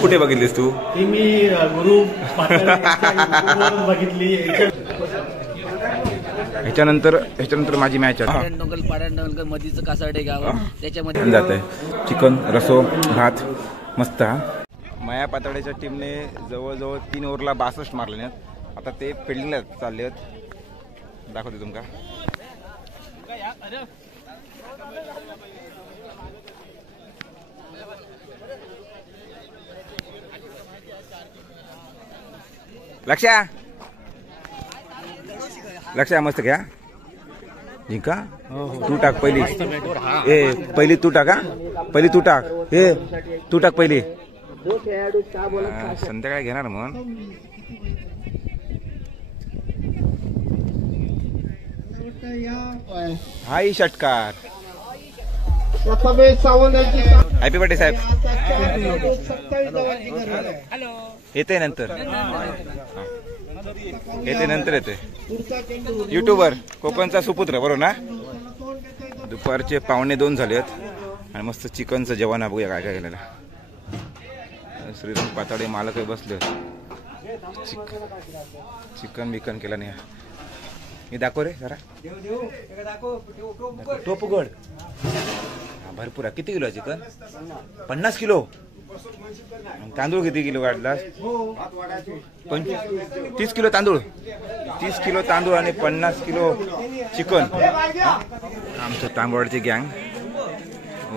कुठे बघितलीस तू? ती मी गुरु बघितली. ह्याच्यानंतर माझी मॅच आहे. पाडंडोंगल मधीचं कासारडे गाव त्याच्यामध्ये जात आहे. चिकन रसो भात मस्त. माया पातळीच्या टीमने जवळजवळ 3 ओव्हरला 62 मारले. आता ते फिल्डिंगला चालले आहेत. दाखवते तुमका. लक्ष्या मस्त घ्या जिंका. तू टाक पहिली. पहिली तू टाक. पहिली तू टाक. तू टाक पहिली. संध्याकाळी घेणार मग. हाय षटकार. हॅपी बर्थडे साहेब. येते नंतर येते. युट्यूबर कोकणचा सुपुत्र बरोबर ना. दुपारचे 1:45 झालेत आणि मस्त चिकनचं जेवण आहे. बघूया काय काय केलेलं. श्रीराम पाताडे मालक बसले. चिकन बिकन केलं नाही. हे दाखव रे जरा. टोप उघड. भरपूर आहे. किती किलो चिकन? 50 किलो. तांदूळ किती किलो काढला? 30 किलो तांदूळ. 30 किलो तांदूळ आणि 50 किलो चिकन. आमच्या तांबवाडची गँग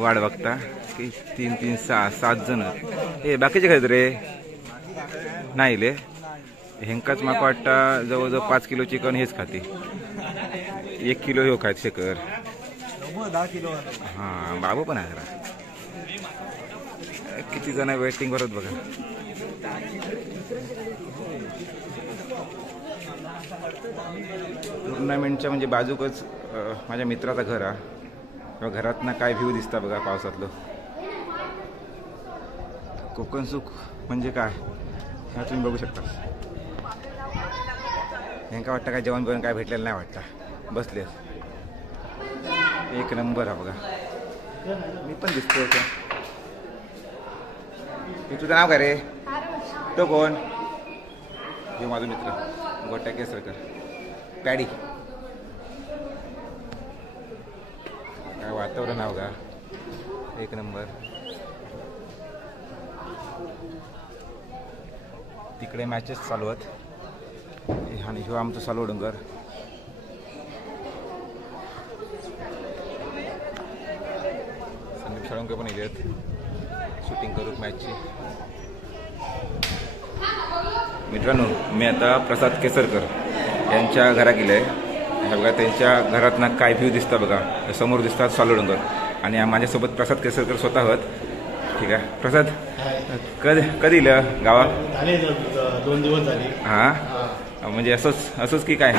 वाढ बघता की 3 3 6 7 जण. हे बाकीचे खायचं रे नाही ले. हेंकाच माका वाटता जवळजवळ 5 किलो चिकन हेच खाते. 1 किलो हे खायचं शेकर. हा बाबू पण आहे जरा. किती जण वेटिंग करत बघा. टुर्नामेंटच्या म्हणजे बाजूकच माझ्या मित्राचं घर आहे. तेव्हा घरातनं काय व्ह्यू दिसता बघा पावसातलं. कोकण सुख म्हणजे काय हे तुम्ही बघू शकता. हे काय वाटतं काय जेवण बिवण काय भेटलेलं नाही वाटतं. बसले एक नंबर आहे बघा. मी पण दिसतोय. तुझं नाव काय रे? तो कोण? हे माझा मित्र गोट्या केसरकर. पॅडी. काय वातावरण नाव का एक नंबर. तिकडे मॅचेस चालू आहेत आणि ह्यो आमचं चालू डोंगर. संदीप शाळुंके पण येत शूटिंग करू मॅचची. मित्रांनो मी आता प्रसाद केसरकर यांच्या घरा गेलं आहे. हे बघा त्यांच्या घरातनं काय व्ह्यू दिसता बघा. समोर दिसतात सालो डोंगर आणि माझ्यासोबत प्रसाद केसरकर स्वतः आहोत. ठीक आहे प्रसाद. कधी इलं गावात? 2 दिवस झाले. हां म्हणजे असंच की काय?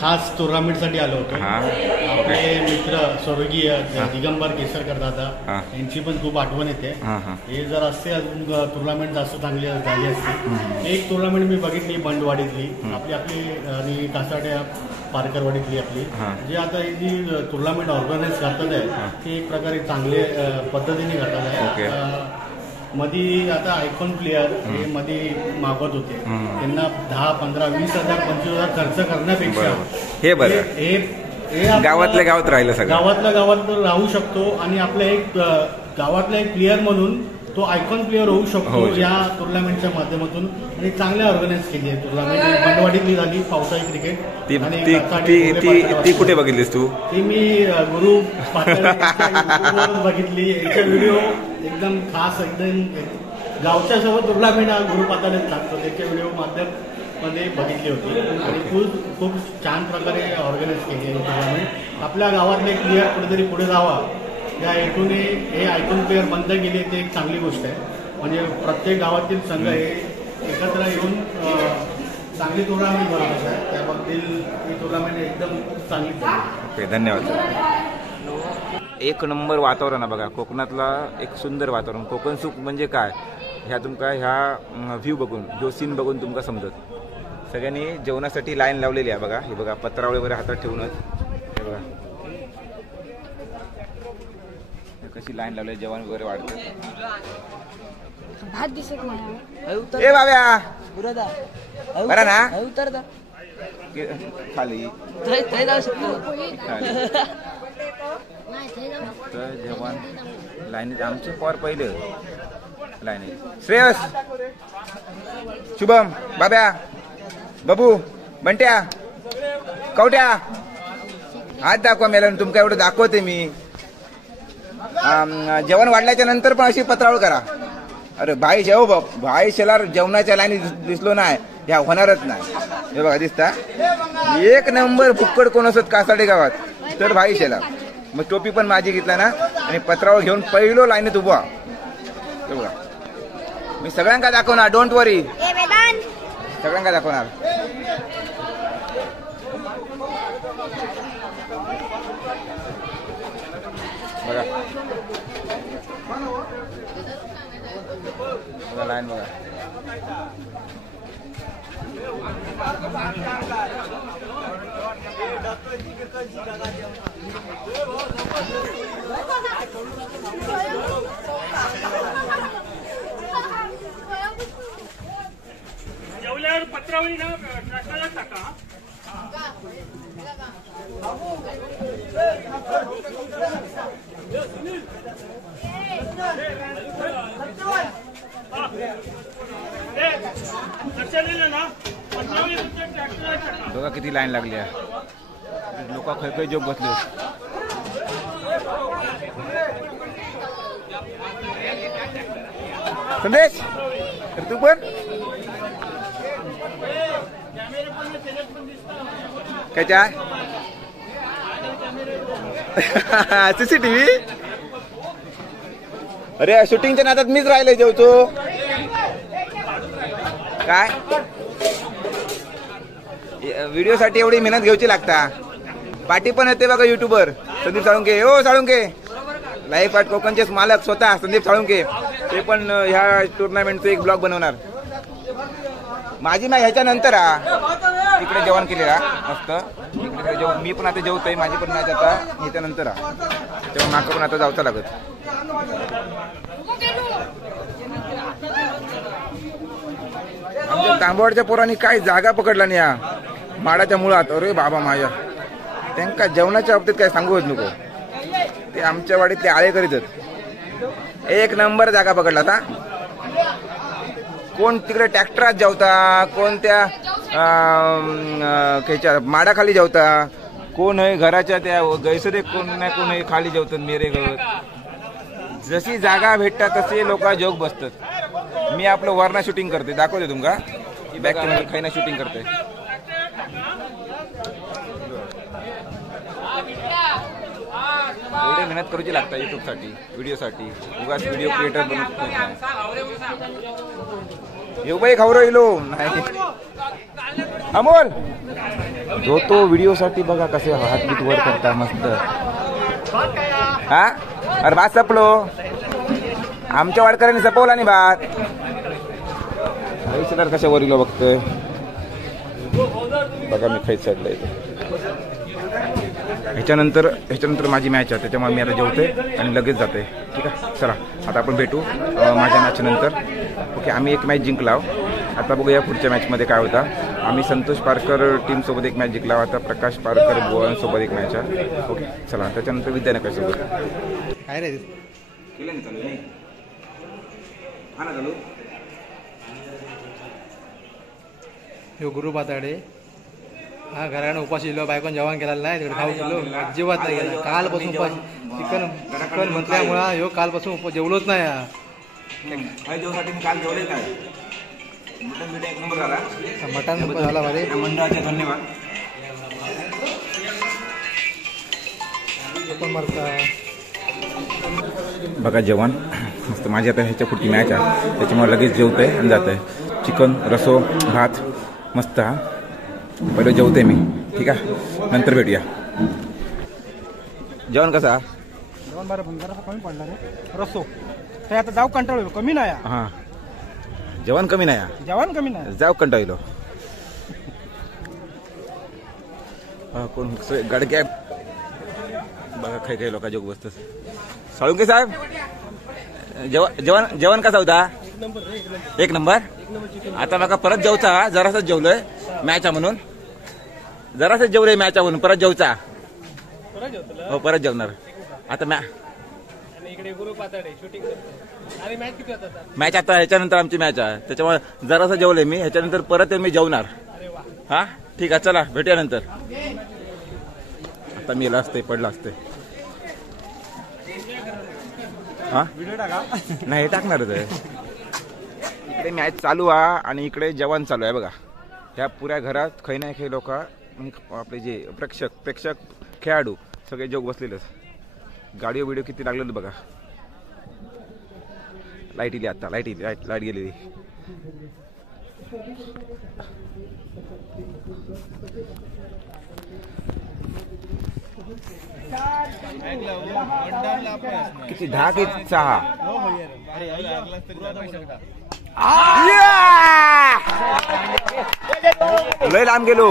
खास टुर्नामेंटसाठी आलो होतो. आपले मित्र स्वर्गीय दिगंबर केसरकर दादा यांची पण खूप आठवण येते. हे जर असते अजून टुर्नामेंट जास्त चांगली झाली असते. एक टुर्नामेंट मी बघितली बंडवाडीतली आपली आणि कासाटे पारकरवाडीतली आपली. जे आता ही जी टुर्नामेंट ऑर्गनाईज करतात आहे ती एक प्रकारे चांगले पद्धतीने करतात आहे. मध्ये आता आयकॉन प्लेयर हे मध्ये मागवत होते. त्यांना 10, 15, 20 हजार 25 हजार खर्च करण्यापेक्षा हे बरं हे गावातल्या गावात राहिलं. सगळं गावातल्या गावात राहू शकतो आणि आपला एक गावातला एक प्लेअर म्हणून तो आयकॉन प्लेअर होऊ शकतो या टुर्नामेंटच्या माध्यमातून. आणि चांगल्या ऑर्गनाईज केली आहे टुर्नामेंट. बंडवाडीतली झाली पावसाळी क्रिकेट. ती कुठे बघितलीस तू? ती मी गुरु बघितली. याचा व्हिडिओ एकदम खास एकदम गावच्या सोबत टुर्नामेंट हा गुरु पाताळीत लागतो. त्याच्या व्हिडिओ माध्यमामध्ये बघितली होती आणि खूप छान प्रकारे ऑर्गनाईज केली आहे टुर्नामेंट. आपल्या गावातले प्लेअर कुठेतरी पुढे जावा या हेतूने हे आयकॉन प्लेअर बंद केले ते एक चांगली गोष्ट आहे. म्हणजे प्रत्येक गावातील संघ हे एकत्र येऊन चांगली टुर्नामेंट बनवत आहे. त्याबद्दल ही टुर्नामेंट एकदम चांगली. ओके धन्यवाद. एक नंबर वातावरण आहे बघा. कोकणातला एक सुंदर वातावरण. कोकण सुख म्हणजे काय ह्या तुमका ह्या व्ह्यू बघून जो सीन बघून तुमका समजत. सगळ्यांनी जेवणासाठी लाईन लावलेली आहे बघा. हे बघा पत्रावळे वगैरे हातात ठेवूनच हे बघा कशी लाईन लावली. जेवण वगैरे वाढतं. भात दिसत नाही. ए बाब्या पुरदा बरा ना उतर खाली जाऊ शकतो. तर जेवण लाईनीत आमचे पॉवर पहिले लाईनीत श्रेयस शुभम बाब्या बाबू बंट्या कवट्या हात दाखवा मेला तुमका एवढं दाखवते मी. जेवण वाढल्याच्या नंतर पण अशी पत्रावळ करा. अरे भाई जेव भाई शेलार जेवणाच्या लाईनीत दिसलो नाही ह्या होणारच नाही. हे बघा दिसता एक नंबर फुक्कड कोण असत कासाडे गावात तर भाई शेलार. मग टोपी पण माझी घेतला ना आणि पत्रावळ घेऊन पहिलो लाईनीत उभा. हे बघा मी सगळ्यांका दाखवणार डोंट वरी सगळ्यांका दाखवणार. बघा बघा लाईन बघा. जेवल्यावर पत्रावळी ना ट्रॅक्टरला टाका. बघा किती लाईन लागली आहे. लोक खै जोग बसले. संदेश तू पण काय सीसीटीव्ही. अरे शूटिंगच्या नादात मीच राहिले जेवतो काय. व्हिडिओ साठी एवढी मेहनत घ्यायची लागता. पाठी पण येते बघा युट्यूबर संदीप साळुंके. हो साळुंके लाईव्ह पार्ट कोकणचे मालक स्वतः संदीप साळुंके. ते पण ह्या टुर्नामेंटचं एक ब्लॉग बनवणार. माझी मॅच ह्याच्यानंतर तिकडे जेवण केलेला मस्त. इकडे मी पण आता जेवतोय. माझी पण मॅच आता ह्याच्यानंतर तेव्हा माका पण आता जावचा लागत. आमच्या तांबवाडच्या पोरांनी काय जागा पकडला नाही या माडाच्या मुळात. अरे बाबा माझ्या त्यांना जेवणाच्या बाबतीत काय सांगूच नको. ते आमच्या वाडीतले आळे करीतच एक नंबर जागा पकडला आता. कोण तिकडे ट्रॅक्टरात जेवता, कोण त्या ख्याच्या माडाखाली जेवता, कोण आहे घराच्या त्या गैसरे कोण नाही कोण आहे खाली जेवतात मेरे गवत. जशी जागा भेटतात तसे लोक जोग बसतात. मी आपलं वरना शूटिंग करते दाखवते तुमका. बॅक कॅमेरा खाईना शूटिंग करते. एवढे मेहनत करूची लागता युट्यूब साठी व्हिडिओसाठी. उगाच व्हिडिओ क्रिएटर बनत येऊ बाई खाऊ राहिलो नाही. अमोल जो तो व्हिडिओ साठी बघा कसे हात बीत वर करता मस्त. हा अरे भात सपलो. आमच्या वाडकऱ्यांनी सपवला नाही भात. सर कशा वर गेलो बघतोय बघा. मी खायच साईडला येतो. ह्याच्यानंतर माझी मॅच आहे त्याच्यामुळे मी आता जेवतोय आणि लगेच जाते. ठीक आहे चला आता आपण भेटू माझ्या मॅच नंतर. ओके आम्ही एक मॅच जिंकला. आता बघूया पुढच्या मॅचमध्ये काय होता. आम्ही संतोष पारकर टीम सोबत एक मॅच जिंकला. आता प्रकाश पारकर बुवांसोबत एक मॅच आहे. ओके चला त्याच्यानंतर विद्यानगर सोबत काय रे केलं नाही चालू नाही हा ना चालू. ह्यो गुरु पाताडे हा घरानं उपाशी इलो. बायकोन जेवण केलेलं नाही तिकडे खाऊ गेलो अजिबात नाही गेला. कालपासून उपाशी चिकन म्हटल्यामुळं ह्यो कालपासून जेवलोच नाही. जेवसाठी मी काल जेवले काय मटन बिटन एक नंबर झाला. मटन झाला भारी. मंडळाचे धन्यवाद. बघा जेवण मस्त. माझी आता ह्याच्या पुढची मॅच आहे त्याच्यामुळे लगेच जेवतोय आणि जातोय. चिकन रसो भात मस्त. हा पहिलं जेवतोय मी. ठीक आहे नंतर भेटूया. जेवण कसा जेवण बरं पण जरा कमी पडला रे रसो. ते आता जाऊ कंटाळलो कमी नाही. हां जेवण कमी नाही. जेवण कमी नाही जाऊ कंटाळलो. कोण गडक्या बघा काही लोक जोग बसतात. साळुंके साहेब जेवण कसा होता. एक नंबर. आता बघा परत जेवचा, जरासच जेवलोय मॅचा म्हणून, जरासच जेवलोय मॅचा म्हणून, परत जेवचा. हो परत जेवणार आता. मॅच आता ह्याच्यानंतर आमची मॅच आहे, त्याच्यामुळे जरासं जेवलोय मी, ह्याच्यानंतर परत मी जेवणार. हा ठीक आहे, चला भेटूया नंतर. आता मी असते पडलं असते. हा नाही टाकणारच आहे. इकडे मॅच चालू आहे आणि इकडे जेवण चालू आहे बघा. ह्या पुऱ्या घरात काही नाही काही लोक, आपले जे प्रेक्षक खेळाडू सगळे जोग बसलेलेच. गाडी बिडिओ किती लागलेलं बघा. लाईट इली आता, लाईट गेलेली. किती 10 की 6. लय लांब गेलो.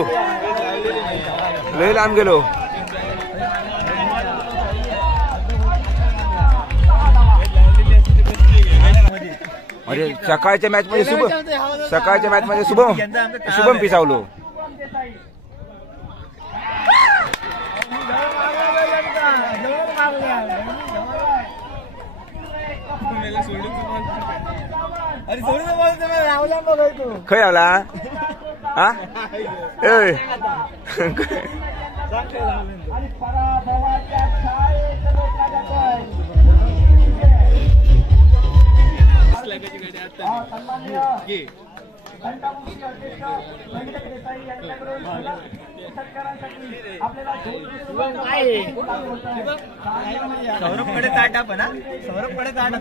अरे सकाळच्या मॅच मध्ये शुभम पिसावलो. खय लावला हा. सौरभकडे ताट आपण, सौरभकडे ताट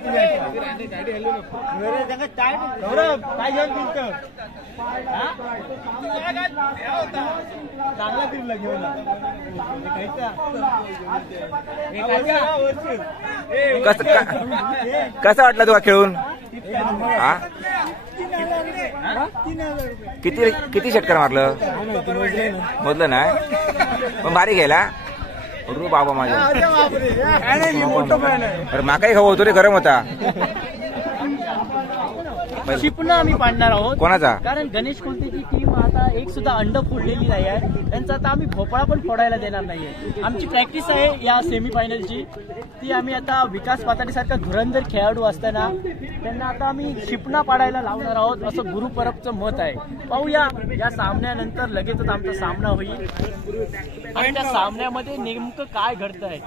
सौरभ काय घेऊन तुमचं चांगला फिरला घेऊन कसा वाटला तुला खेळून. किती षटकार मारलं मोजलं नाही पण भारी गेला. रू बाबा माझ्या, अरे माकाही खाऊ होतो रे, गरम होता. शिपणं आम्ही पाडणार आहोत. कोणाचा? कारण गणेश कोणतीची टीम आता एक सुद्धा अंड फोडलेली नाही आहे. त्यांचा आता आम्ही भोपळा पण फोडायला देणार नाहीये. आमची प्रॅक्टिस आहे या सेमीफायनलची, ती आम्ही आता विकास पातळीसारखा धुरंधर खेळाडू असताना त्यांना आता आम्ही शिपणा पाडायला लावणार आहोत, असं गुरुपरबचं मत आहे. पाहूया या सामन्यानंतर लगेचच आमचा सामना होईल आणि त्या सामन्यामध्ये नेमकं काय घडतंय,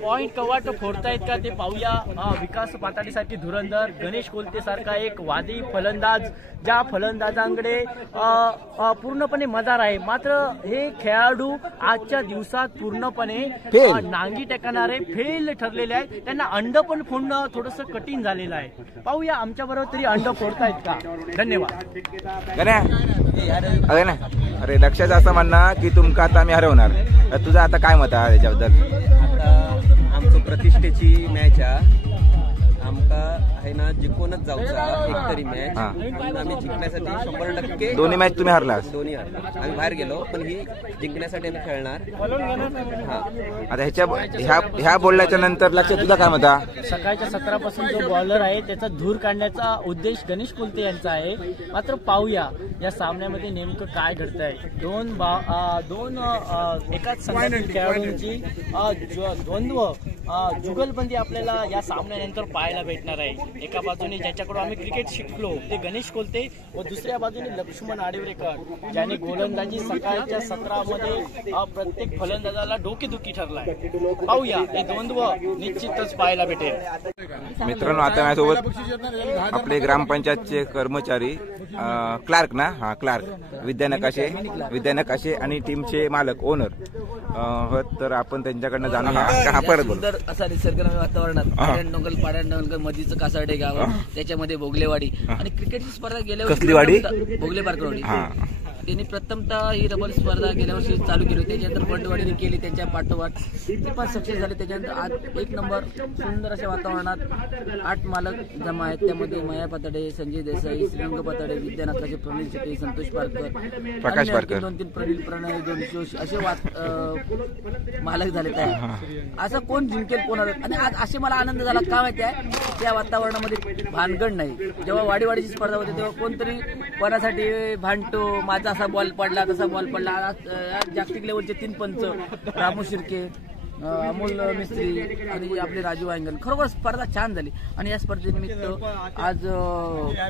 पॉइंट कवाट फोडतायत का ते पाहूया. विकास पाताडीसारखी धुरंधर, गणेश कोलते सारखा एक वादी फलंदाज, ज्या फलंदाजांकडे पूर्णपणे मजार आहे. मात्र हे खेळाडू आजच्या दिवसात पूर्णपणे नांगी टेकणारे फेल ठरलेले आहेत. त्यांना अंड पण फोडणं थोडंसं कठीण झालेलं आहे. पाहूया आमच्या बरोबर तरी अंड फोडतायत का. धन्यवाद. अरे लक्षात असं म्हणणं की तुमका आता आम्ही हरवणार. तुझं आता काय मत आहे त्याच्याबद्दल. आमचं प्रतिष्ठेची मॅच आहे, आमका आहे ना जिंकूनच जाऊचा एक तरी मॅच. आम्ही जिंकण्यासाठी 100% दोन्ही मॅच तुम्ही हरलास. दोन्ही हरला, आम्ही बाहेर गेलो पण ही जिंकण्यासाठी आम्ही खेळणार. आता ह्या बोलण्याच्या नंतर लक्षात तुझा काय मत आहे. सकाळच्या सत्रापासून जो बॉलर आहे त्याचा धूर काढण्याचा उद्देश गणेश कोलते यांचा आहे. मात्र पाहूया या सामन्यामध्ये नेमकं काय घडतंय. दोन एकाच संघातील खेळाडूंची द्वंद्व जुगलबंदी आपल्याला या सामन्यानंतर पाहायला भेटणार आहे. एका बाजूने ज्याच्याकडून आम्ही क्रिकेट शिकलो ते गणेश कोलते व दुसऱ्या बाजूने लक्ष्मण आडिवरेकर, ज्याने गोलंदाजी सकाळच्या सत्रामध्ये प्रत्येक फलंदाजाला डोकेदुखी ठरलाय. पाहूया हे द्वंद्व निश्चितच पाहायला भेटेल. मित्रांनो आता माझ्यासोबत आपले ग्रामपंचायतचे कर्मचारी क्लार्क ना, हा क्लार्क विद्यानकाशे आणि टीमचे मालक ओनर, तर आपण त्यांच्याकडनं जाणून परत बोलू. असा निसर्गरम्य वातावरणात पाड्यानडवलकर मधीचं कासारडे गाव, त्याच्यामध्ये भोगलेवाडी आणि क्रिकेटची स्पर्धा गेल्या कसली वाडी. भोगले पार्कवाडी. त्यांनी प्रथमतः ही रबर स्पर्धा गेल्या वर्षी चालू केली होती. त्याच्यानंतर बंडवाडीने केली त्यांच्या पाठोपाठ, ती पण सक्सेस झाली. त्याच्यानंतर आज 1 नंबर सुंदर अशा वातावरणात 8 मालक जमा आहेत. त्यामध्ये माया पाताडे, संजय देसाई, श्रीरंग पाताडे, विद्यानाथाचे प्रवीण शेट्टी, संतोष पारकर, प्रकाश पारकर, 2-3 प्रवीण प्रणय, 2 जोश असे मालक झालेत आहे. असं कोण जिंकेल कोणाला. आणि आज असे मला आनंद झाला का माहिती आहे, त्या वातावरणामध्ये भानगड नाही. जेव्हा वाडीवाडीची स्पर्धा होती तेव्हा कोणतरी कोणासाठी भांडतो, माझा असा बॉल पडला तसा बॉल पडला. जागतिक लेवलचे 3 पंच, रामू शिर्के, अमोल मिस्त्री आणि आपले राजू वांगल, खरोखर स्पर्धा छान झाली. आणि या स्पर्धेनिमित्त आज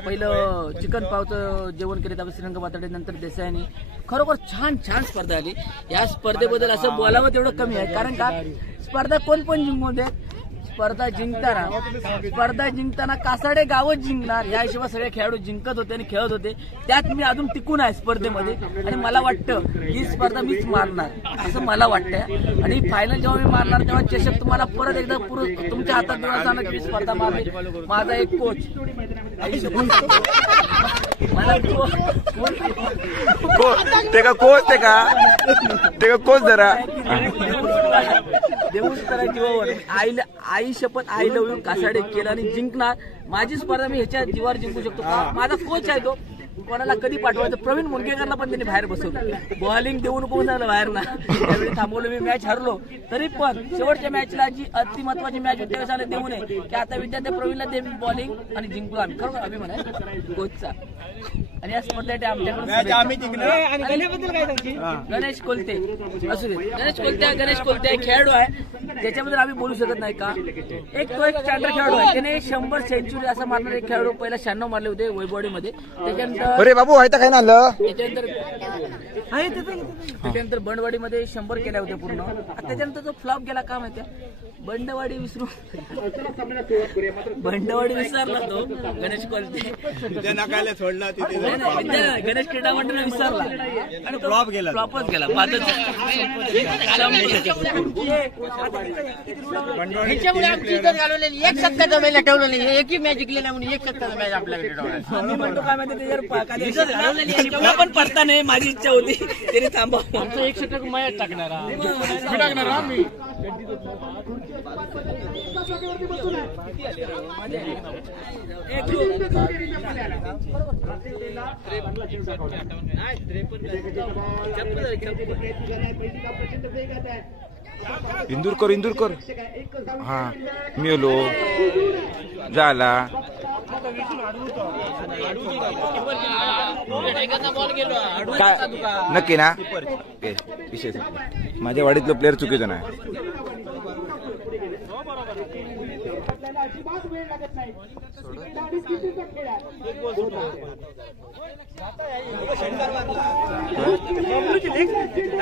पहिलं चिकन पावचं जेवण केलं त्यावेळी श्रीरंग पाताडे, नंतर देसाईनी. खरोखर छान स्पर्धा आली. या स्पर्धेबद्दल असं बोलावं तेवढं कमी आहे, कारण का स्पर्धा कोण पण जिंकून दे, स्पर्धा जिंकताना कासाडे गावच जिंकणार या हिशोबात सगळे खेळाडू जिंकत होते आणि खेळत होते. त्यात मी अजून टिकून आहे स्पर्धेमध्ये आणि मला वाटतं ही स्पर्धा मीच मारणार असं मला वाटतंय. आणि फायनल जेव्हा मी मारणार तेव्हा चषक तुम्हाला परत एकदा तुमच्या हातात देऊन असणार की मी स्पर्धा मारली. माझा एक कोच कोच जरा देऊच करा जीवावर. आई शपथ आई लव यू कासाडे केलं आणि जिंकणार. माझी स्पर्धा मी ह्याच्या जीवावर जिंकू शकतो. माझा कोच आहे तो, कोणाला कधी पाठवायचं. प्रवीण मुनगेकरला पण त्यांनी बाहेर बसवलं, बॉलिंग देऊ नको झालं बाहेर ना. त्यावेळी थांबवलं, मी मॅच हरलो तरी पण शेवटच्या मॅचला जी अति महत्वाची मॅच होती त्यावेळेस देऊ नये की आता विद्यार्थी प्रवीणला दे बॉलिंग आणि जिंकलो आम्ही. खरोखर अभिमान आहे कोचचा. आणि या स्पर्धेसाठी आमच्याकडून गणेश कोलते असू दे. गणेश कोलते खेळाडू आहे ज्याच्याबद्दल आम्ही बोलू शकत नाही का. एक स्टँडर्ड खेळाडू आहे, त्याने 100 सेंचुरी असा मारणारा एक खेळाडू. पहिला 96 मारले होते वैभववाडीमध्ये. अरे बाबू व्हायचं काय ना आलं. त्याच्यानंतर बंडवाडीमध्ये 100 केल्या होत्या पूर्ण. त्याच्यानंतर जो फ्लॉप गेला का माहितीये, बंडवाडी विसरला तो गणेश कोलते. गणेश क्रीडा मंडळ विसरला आणि फ्लॉपच गेला. एक सत्ताचा मॅच ठेवलं नाही, एकही मॅच जिंकले नाही म्हणून 1 सत्ताचा मॅच आपल्याकडे ठेवला. मी म्हणतो काय माहिती पण पडता नाही. माझी इच्छा होती तरी थांबा. आमचं 1 षटक मॅच टाकणार मी. इंदूरकर हा मेलो झाला. नक्की ना विषय माझ्या वाडीतलं प्लेअर चुकीचं नाही.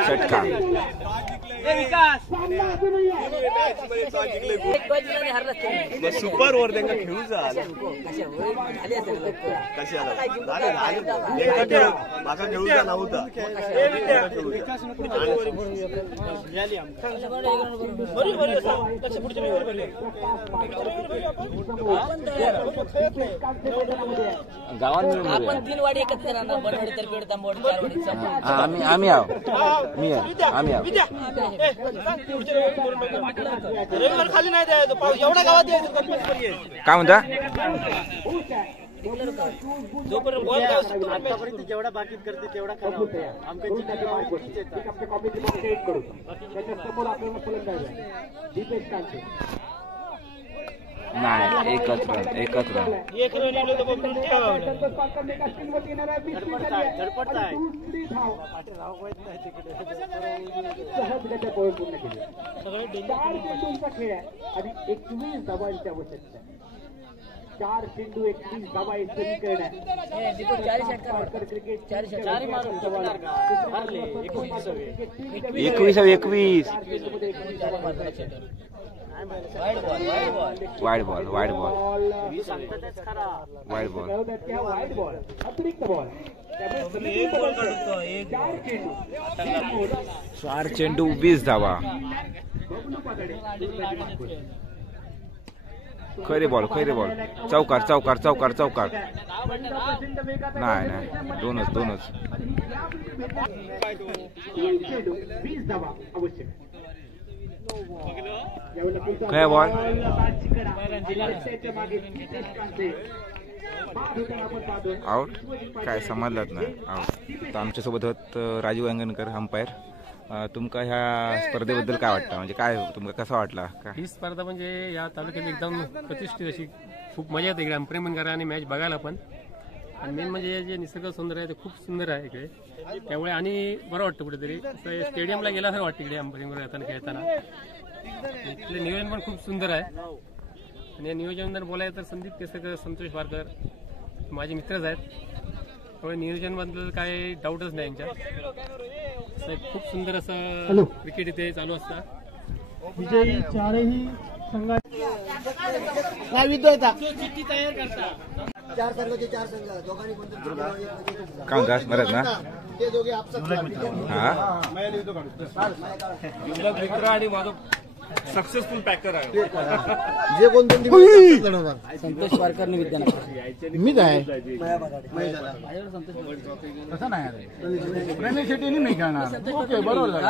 षटका सुपर ओव्हर त्यांना खेळू माझा खेळूचा नव्हता. गावात आपण 3 वाडी एकत्र येणार. बनवाडी तर्फे तांबवाडी 4 वाडी आम्ही आहो. रविवार खाली नाही द्यायचं, एवढ्या गावात द्यायचं. काय म्हणता. आतापर्यंत जेवढा बाकी करते तेवढा करा होता. नाही एकच रन. आणि 21 धावांच्या आवश्यकता. 4 चेंडू 21 धावा समीकरण आहे. क्रिकेट 21 वाईड बॉल अतिरिक्त बॉल. 4 चेंडू 20 धावा. खैरे बॉल चौकार चौकार चौकार चौकार नाही नाही दोनच काय बॉल आउट काय समजलंच नाही आउट. तर आमच्यासोबत होत राजीव अंगणकर अंपायर. तुमका ह्या स्पर्धेबद्दल काय वाटतं म्हणजे काय तुमका कसा वाटला काय? ही स्पर्धा म्हणजे या तालुक्यात एकदम प्रतिष्ठित अशी खूप मजा येते इकडे अंपरेमनकर आणि मॅच बघायला पण. आणि मेन म्हणजे जे निसर्ग सुंदर आहे ते खूप सुंदर आहे इकडे. त्यामुळे आणि बरं वाटतं कुठेतरी स्टेडियमला गेला असं वाटतं इकडे अंपरेमनकर येताना खेळताना. इथले नियोजन पण खूप सुंदर आहे. आणि या नियोजन बोलायचं तर संदीप केसरकर, संतोष पारकर माझे मित्रच आहेत. त्यामुळे नियोजनबद्दल काही डाऊटच नाही यांच्यात. खूप सुंदर असं क्रिकेट इथे चालू असतं. विजयी चारही संघात चिठ्ठी तयार करता 4 संघाचे 4 संघ दोघांनी काम घास बरं ना ते दोघे आपसात हा मित्र आणि माझं सक्सेसफुल पॅकर आहे. जे कोणते लढवणार संतोष पारकरने विद्यानगर मीच आहे तसं नाही प्रणय शेट्टी नाही खेळणार. ओके बरोबर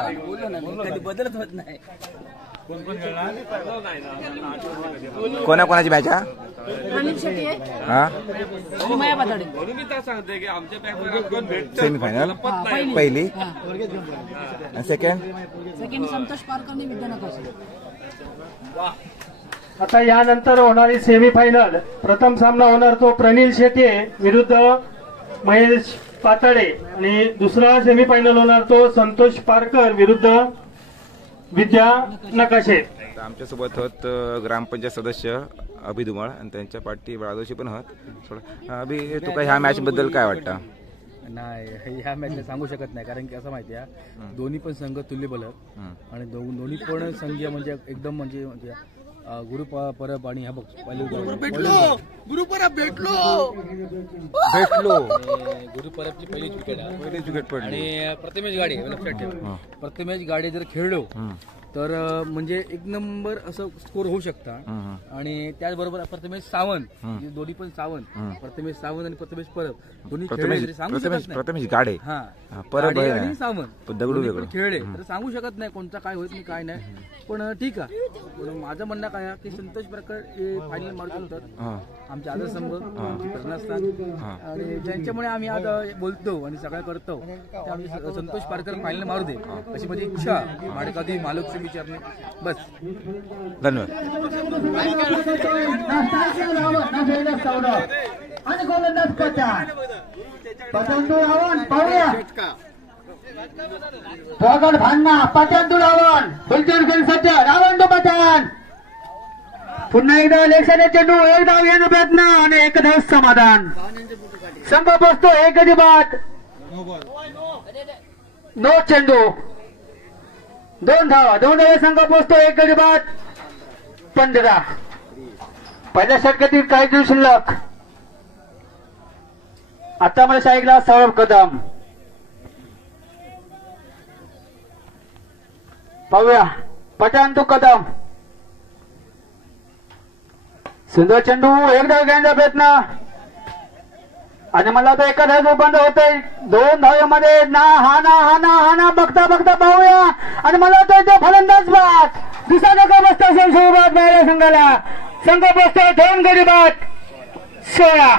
कधी बदलत होत नाही. कोणाची मॅच अनिल शेट्टी आहे हा आणि माया पाताडे. सेमीफायनल पहिली सेकंड संतोष पारकरने विद्यानगर. आता यानंतर होणारी सेमीफायनल प्रथम सामना होणार तो प्रणिल शेट्टे विरुद्ध महेश पाताडे आणि दुसरा सेमीफायनल होणार तो संतोष पारकर विरुद्ध विद्या नकाशे. आमच्यासोबत होत ग्रामपंचायत सदस्य अभि धुमाळ आणि त्यांच्या पाठी बाळादोशी पण होत. अभि तुका ह्या मॅच बद्दल काय वाटतं? नाही ह्या मॅचला सांगू शकत नाही कारण की असं माहिती आहे दोन्ही पण संघ तुल्यबल आणि दोन्ही पण संघ म्हणजे एकदम म्हणजे गुरुपरब आणि हा बघ गुरुपरब भेटलो गुरुपरबची पहिलीच विकेट पडली आणि प्रथमेश गाडी लक्षात ठेव. प्रथमेश गाडी जर खेळलो तर म्हणजे एक नंबर असं स्कोर होऊ शकता. आणि त्याचबरोबर प्रथमेश सावंत दोन्ही पण सावंत प्रथमेश सावंत आणि प्रथमेश परब दोन्ही खेळले सांगू शकत नाही. प्रथमेश गाडे परब आणि सावंत दगडू वेगळं खेळले तर सांगू शकत नाही कोणता काय होत नाही काय नाही. पण ठीक आहे माझं म्हणणं काय आहे की संतोष प्रकार हे फायनल मारू शकतात. आमचे आदर संघ आमचे प्रेरणास्थान आणि ज्यांच्यामुळे आम्ही आता बोलतो आणि सगळं करतो ते आम्ही संतोष पारकर फायनल मारू दे अशी माझी इच्छा माडकादी मालक विचारणे बस. धन्यवाद. आणि गोलंदाज पतंदूळ आव्हान पाहूया. पगड भांडणा पतंदूळ आव्हान फुलचूर खेळ सज्ज रावण तो पठाण पुन्हा एकदा लेखसाने चेंडू एक धाव येणं प्रयत्न आणि एक धाव समाधान. संघ बसतो एक गडी बाद नो चेंडू 2 धावा संघ पोहोचतो एक गडी बाद 15. पहिल्या षटकातील काही दिवस शिल्लक. आता मला शाहीला सौरभ कदम पाहूया पठाण तो कदम सुंदर चेंडू एक धाव घेण्याचा प्रयत्न आणि मला आता एका धाव बंद होतंय 2 धावेमध्ये ना हाना बघता पाहूया आणि मला वाटतं फलंदाज बाद दुसरा धक्का बसतो संघ संघाला संघ बसतो 2 गडी बाद 16.